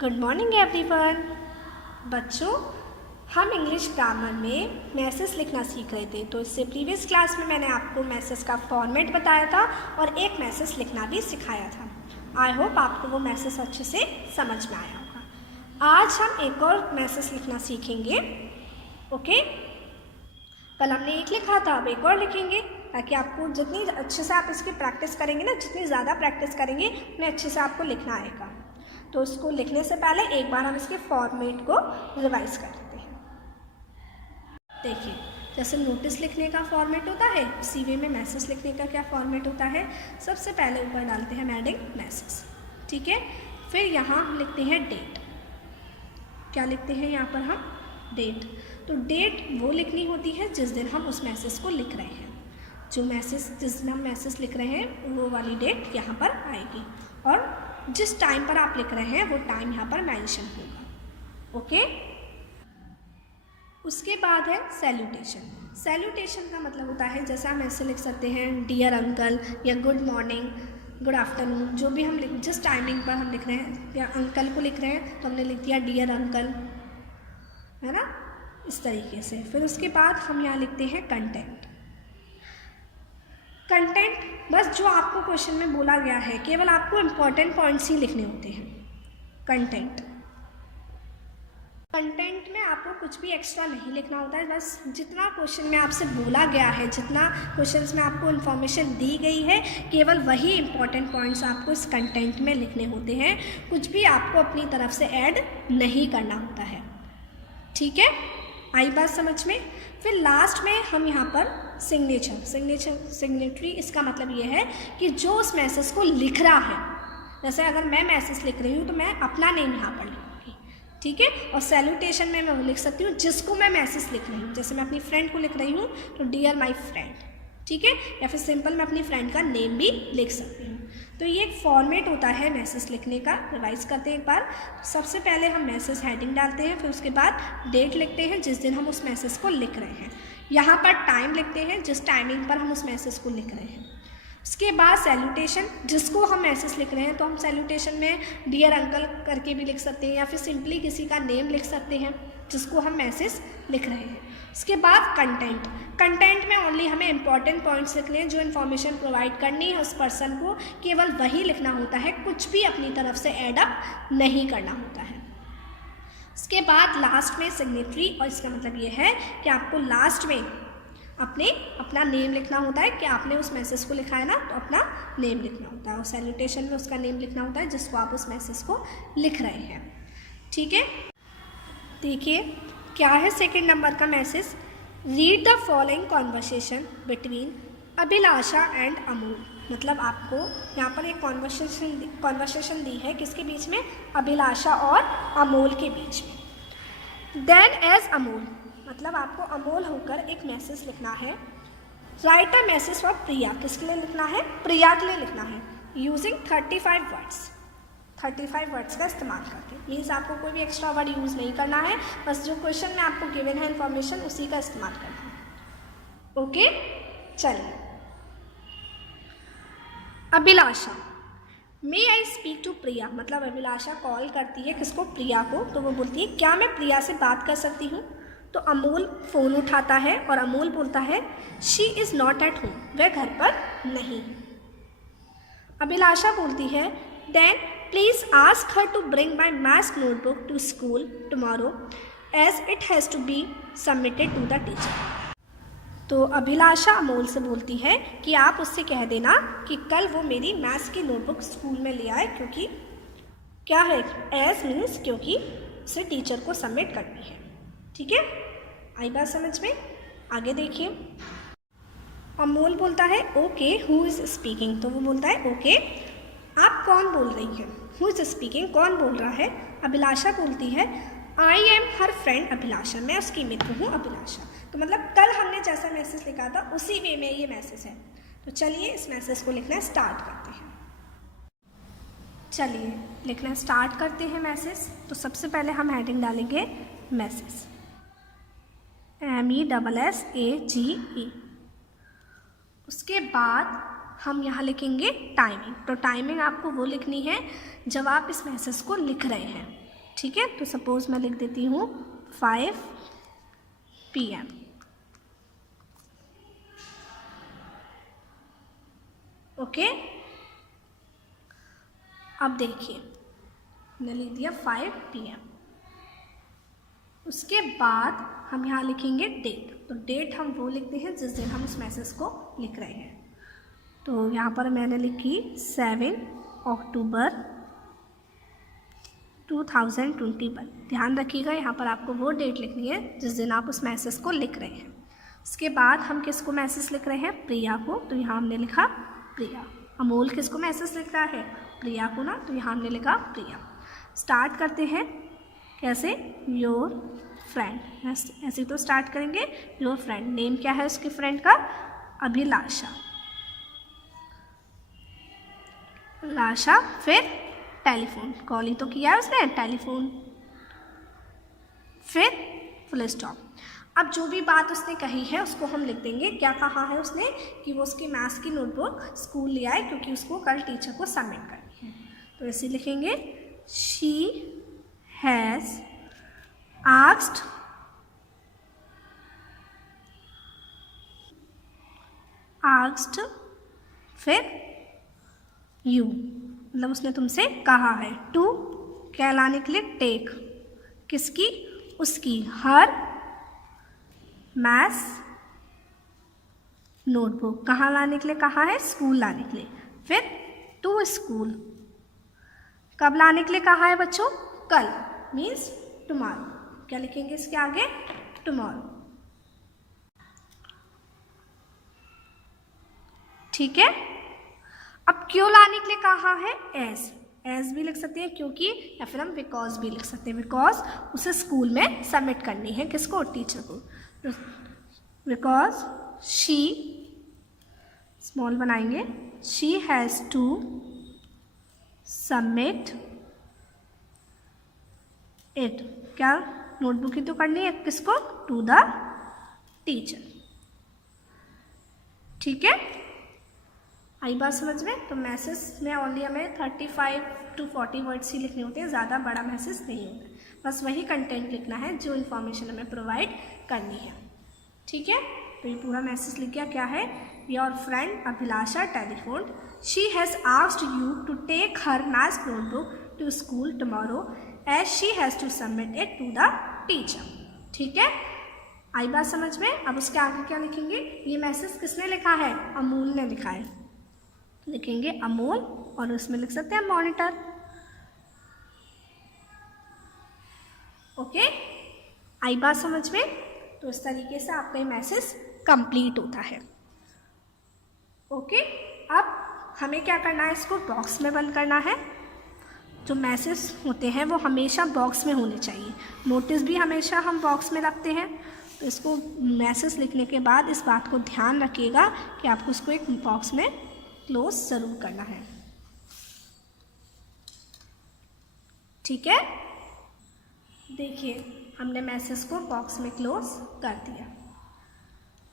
Good morning everyone. बच्चों, हम English grammar में मैसेज लिखना सीख रहे थे। तो इससे प्रीवियस क्लास में मैंने आपको मैसेज का फॉर्मेट बताया था और एक मैसेज लिखना भी सिखाया था। आई होप आपको वो मैसेज अच्छे से समझ में आया होगा। आज हम एक और मैसेज लिखना सीखेंगे। ओके, कल हमने एक लिखा था, अब एक और लिखेंगे, ताकि आपको जितनी अच्छे से आप इसकी प्रैक्टिस करेंगे ना, जितनी ज़्यादा प्रैक्टिस करेंगे उतने अच्छे से आपको लिखना आएगा। तो इसको लिखने से पहले एक बार हम इसके फॉर्मेट को रिवाइज कर लेते हैं। देखिए, जैसे नोटिस लिखने का फॉर्मेट होता है, उसी वे में मैसेज लिखने का क्या फॉर्मेट होता है। सबसे पहले ऊपर डालते हैं एडिंग मैसेज, ठीक है। फिर यहाँ हम लिखते हैं डेट। क्या लिखते हैं यहाँ पर हम? डेट। तो डेट वो लिखनी होती है जिस दिन हम उस मैसेज को लिख रहे हैं। जो मैसेज जिस दिन हम मैसेज लिख रहे हैं वो वाली डेट यहाँ पर आएगी, और जिस टाइम पर आप लिख रहे हैं वो टाइम यहाँ पर मेंशन होगा। ओके, उसके बाद है सैल्यूटेशन। सैल्यूटेशन का मतलब होता है, जैसे हम ऐसे लिख सकते हैं डियर अंकल या गुड मॉर्निंग, गुड आफ्टरनून, जो भी हम जिस टाइमिंग पर हम लिख रहे हैं, या अंकल को लिख रहे हैं तो हमने लिख दिया डियर अंकल, है ना, इस तरीके से। फिर उसके बाद हम यहाँ लिखते हैं कंटेंट। कंटेंट बस जो आपको क्वेश्चन में बोला गया है, केवल आपको इम्पॉर्टेंट पॉइंट्स ही लिखने होते हैं। कंटेंट में आपको कुछ भी एक्स्ट्रा नहीं लिखना होता है, बस जितना क्वेश्चन में आपसे बोला गया है, जितना क्वेश्चन में आपको इन्फॉर्मेशन दी गई है, केवल वही इम्पॉर्टेंट पॉइंट्स आपको इस कंटेंट में लिखने होते हैं। कुछ भी आपको अपनी तरफ से ऐड नहीं करना होता है, ठीक है। आई बात समझ में? फिर लास्ट में हम यहाँ पर सिग्नेचरी, इसका मतलब ये है कि जो उस मैसेज को लिख रहा है, जैसे अगर मैं मैसेज लिख रही हूँ तो मैं अपना नेम यहाँ पर लिखूँगी, ठीक है। और सैल्यूटेशन में मैं वो लिख सकती हूँ जिसको मैं मैसेज लिख रही हूँ। जैसे मैं अपनी फ्रेंड को लिख रही हूँ तो डियर माई फ्रेंड, ठीक है। या फिर सिंपल मैं अपनी फ्रेंड का नेम भी लिख सकती हूँ। तो ये एक फॉर्मेट होता है मैसेज लिखने का। रिवाइज करते हैं एक बार। सबसे पहले हम मैसेज हेडिंग डालते हैं, फिर उसके बाद डेट लिखते हैं जिस दिन हम उस मैसेज को लिख रहे हैं। यहाँ पर टाइम लिखते हैं जिस टाइमिंग पर हम उस मैसेज को लिख रहे हैं। उसके बाद सैल्यूटेशन, जिसको हम मैसेज लिख रहे हैं तो हम सैल्यूटेशन में डियर अंकल करके भी लिख सकते हैं, या फिर सिंपली किसी का नेम लिख सकते हैं जिसको हम मैसेज लिख रहे हैं। उसके बाद कंटेंट में ओनली हमें इंपॉर्टेंट पॉइंट्स लिखने हैं, जो इन्फॉर्मेशन प्रोवाइड करनी है उस पर्सन को, केवल वही लिखना होता है, कुछ भी अपनी तरफ से ऐड अप नहीं करना होता है। उसके बाद लास्ट में सिग्नेटरी, और इसका मतलब ये है कि आपको लास्ट में अपना नेम लिखना होता है कि आपने उस मैसेज को लिखा है ना, तो अपना नेम लिखना होता है। और सैल्यूटेशन में उसका नेम लिखना होता है जिसको आप उस मैसेज को लिख रहे हैं, ठीक है। देखिए क्या है सेकंड नंबर का message. Read the following conversation between Abhilasha and Amol. मतलब आपको यहाँ पर एक कॉन्वर्सेशन दी है, किसके बीच में? अभिलाषा और अमोल के बीच में। देन एज अमोल, मतलब आपको अमोल होकर एक मैसेज लिखना है। राइट अ मैसेज फॉर प्रिया, किसके लिए लिखना है? प्रिया के लिए लिखना है। यूजिंग 35 वर्ड्स का इस्तेमाल करके। मीन्स आपको कोई भी एक्स्ट्रा वर्ड यूज़ नहीं करना है, बस जो क्वेश्चन में आपको गिवन है इन्फॉर्मेशन उसी का इस्तेमाल करना है। ओके, चलिए। अभिलाषा, मे आई स्पीक टू प्रिया, मतलब अभिलाषा कॉल करती है किसको? प्रिया को। तो वो बोलती है क्या मैं प्रिया से बात कर सकती हूँ? तो अमोल फ़ोन उठाता है और अमोल बोलता है she is not at home, वह घर पर नहीं। अभिलाषा बोलती है then please ask her to bring my maths notebook to school tomorrow as it has to be submitted to the teacher. तो अभिलाषा अमोल से बोलती है कि आप उससे कह देना कि कल वो मेरी मैथ्स की नोटबुक स्कूल में ले आए, क्योंकि क्या है? एज मीन्स क्योंकि उसे टीचर को सबमिट करनी है, ठीक है। आई बात समझ में? आगे देखिए। अमोल बोलता है ओके हु इज़ स्पीकिंग, तो वो बोलता है ओके आप कौन बोल रही हैं? हु इज़ स्पीकिंग, कौन बोल रहा है? अभिलाषा बोलती है आई एम हर फ्रेंड अभिलाषा, मैं उसकी मित्र हूँ अभिलाषा। तो मतलब कल हमने जैसा मैसेज लिखा था उसी वे में ये मैसेज है। तो चलिए इस मैसेज को लिखना स्टार्ट करते हैं। चलिए लिखना स्टार्ट करते हैं मैसेज। तो सबसे पहले हम हेडिंग डालेंगे मैसेज, MESSAGE। उसके बाद हम यहाँ लिखेंगे टाइमिंग। तो टाइमिंग आपको वो लिखनी है जब आप इस मैसेज को लिख रहे हैं, ठीक है, तो सपोज मैं लिख देती हूँ 5 PM। ओके, अब देखिए मैंने लिख दिया 5 PM। उसके बाद हम यहाँ लिखेंगे डेट। तो डेट हम वो लिखते हैं जिस दिन हम इस मैसेज को लिख रहे हैं। तो यहाँ पर मैंने लिखी 7 अक्टूबर 2021। ध्यान रखिएगा, यहाँ पर आपको वो डेट लिखनी है जिस दिन आप उस मैसेज को लिख रहे हैं। उसके बाद हम किसको मैसेज लिख रहे हैं? प्रिया को। तो यहाँ हमने लिखा प्रिया। अमोल किसको मैसेज लिख रहा है? प्रिया को ना, तो यहाँ हमने लिखा प्रिया। स्टार्ट करते हैं कैसे? Your friend. ऐसे तो स्टार्ट करेंगे, योर फ्रेंड। नेम क्या है उसके फ्रेंड का? अभिलाषा। लाशा, फिर टेलीफोन, कॉल ही तो किया है उसने, टेलीफोन, फिर फुल स्टॉप। अब जो भी बात उसने कही है उसको हम लिख देंगे। क्या कहा है उसने? कि वो उसकी मैथ्स की नोटबुक स्कूल ले आए क्योंकि उसको कल टीचर को सबमिट करनी है। तो ऐसे लिखेंगे, शी हैज़ आस्क्ड फिर यू, मतलब उसने तुमसे कहा है। टू क्या लाने के लिए? टेक, किसकी? उसकी, हर मैथ्स नोटबुक। कहाँ लाने के लिए कहा है? स्कूल लाने के लिए। फिर टू स्कूल, कब लाने के लिए कहा है बच्चों? कल, मीन्स टुमारो। क्या लिखेंगे इसके आगे? टुमारो। ठीक है। अब क्यों लाने के लिए कहा है? एज भी लिख सकते हैं क्योंकि, या फिर हम बिकॉज भी लिख सकते हैं, बिकॉज उसे स्कूल में सबमिट करनी है। किसको? टीचर को। बिकॉज शी, स्मॉल बनाएंगे, she has to submit it. क्या? नोटबुक ही तो करनी है। किसको? To the teacher. ठीक है, आई बात समझ में? तो मैसेज में ओनली हमें 35 to 40 वर्ड्स ही लिखने होते हैं, ज़्यादा बड़ा मैसेज नहीं होता है। बस वही कंटेंट लिखना है जो इन्फॉर्मेशन हमें प्रोवाइड करनी है। ठीक है, तो ये पूरा मैसेज लिख गया। क्या है? Your friend Abhilasha telephone, she has asked you to take her maths notebook to school tomorrow as she has to submit it to the teacher. ठीक है, आई बात समझ में? अब उसके आगे क्या लिखेंगे? ये मैसेज किसने लिखा है? अमूल ने लिखा है। लिखेंगे अमोल, और उसमें लिख सकते हैं मॉनिटर। ओके, आई बात समझ में? तो इस तरीके से आपका ये मैसेज कंप्लीट होता है। ओके, अब हमें क्या करना है? इसको बॉक्स में बंद करना है। जो मैसेज होते हैं वो हमेशा बॉक्स में होने चाहिए। नोटिस भी हमेशा हम बॉक्स में रखते हैं। तो इसको मैसेज लिखने के बाद इस बात को ध्यान रखिएगा कि आपको इसको एक बॉक्स में क्लोज ज़रूर करना है। ठीक है, देखिए हमने मैसेज को बॉक्स में क्लोज कर दिया।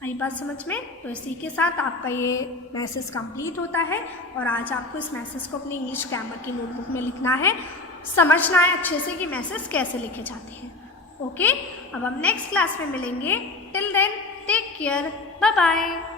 आई बात समझ में? तो इसी के साथ आपका ये मैसेज कंप्लीट होता है। और आज आपको इस मैसेज को अपनी इंग्लिश ग्रामर की नोटबुक में लिखना है, समझना है अच्छे से कि मैसेज कैसे लिखे जाते हैं। ओके, अब हम नेक्स्ट क्लास में मिलेंगे। Till then take care, bye bye.